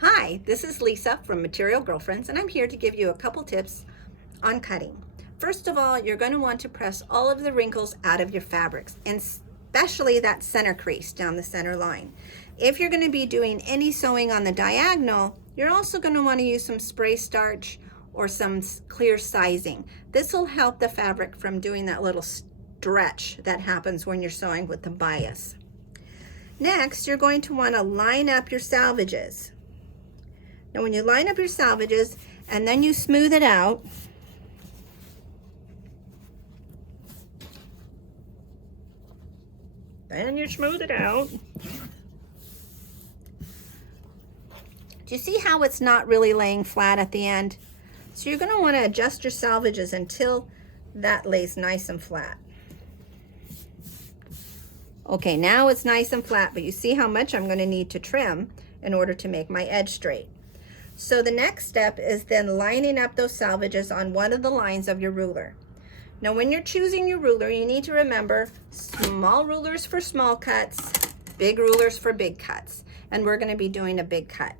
Hi, this is Lisa from Material Girlfriends, and I'm here to give you a couple tips on cutting. First of all, you're going to want to press all of the wrinkles out of your fabrics, and especially that center crease down the center line. If you're going to be doing any sewing on the diagonal, you're also going to want to use some spray starch or some clear sizing. This will help the fabric from doing that little stretch that happens when you're sewing with the bias. Next, you're going to want to line up your salvages. Now when you line up your salvages and then you smooth it out, do you see how it's not really laying flat at the end? So you're going to want to adjust your salvages until that lays nice and flat. Okay, now it's nice and flat, but you see how much I'm going to need to trim in order to make my edge straight. So the next step is then lining up those salvages on one of the lines of your ruler. Now when you're choosing your ruler, you need to remember small rulers for small cuts, big rulers for big cuts, and we're going to be doing a big cut.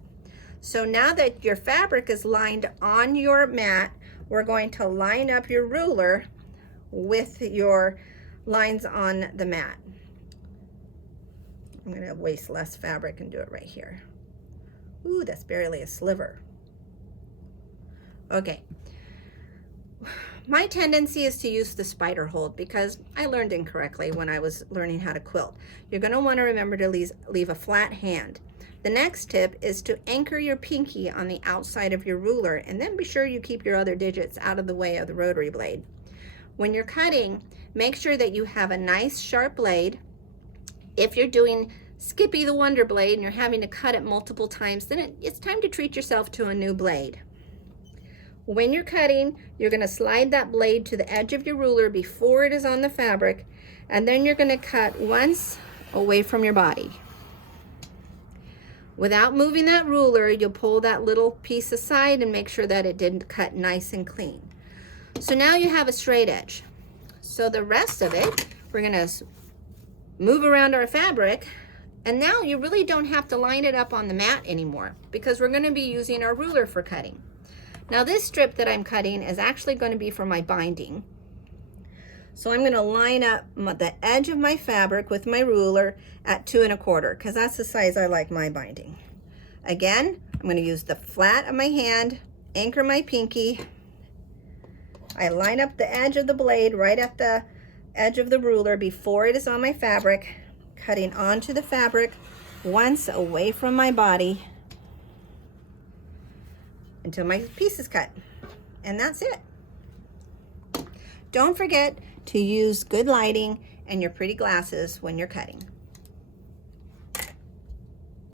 So now that your fabric is lined on your mat, we're going to line up your ruler with your lines on the mat. I'm going to waste less fabric and do it right here. Ooh, that's barely a sliver. Okay. My tendency is to use the spider hold because I learned incorrectly when I was learning how to quilt. You're going to want to remember to leave a flat hand. The next tip is to anchor your pinky on the outside of your ruler, and then be sure you keep your other digits out of the way of the rotary blade. When you're cutting, make sure that you have a nice sharp blade. If you're doing Skippy the Wonder Blade and you're having to cut it multiple times, then it's time to treat yourself to a new blade. When you're cutting, you're going to slide that blade to the edge of your ruler before it is on the fabric, and then you're going to cut once away from your body. Without moving that ruler, you'll pull that little piece aside and make sure that it didn't cut nice and clean. So now you have a straight edge. So the rest of it, we're going to move around our fabric. And now you really don't have to line it up on the mat anymore because we're going to be using our ruler for cutting. Now this strip that I'm cutting is actually going to be for my binding. So I'm going to line up the edge of my fabric with my ruler at 2 1/4 because that's the size I like my binding. Again, I'm going to use the flat of my hand, anchor my pinky. I line up the edge of the blade right at the edge of the ruler before it is on my fabric, cutting onto the fabric once away from my body until my piece is cut. And that's it. Don't forget to use good lighting and your pretty glasses when you're cutting.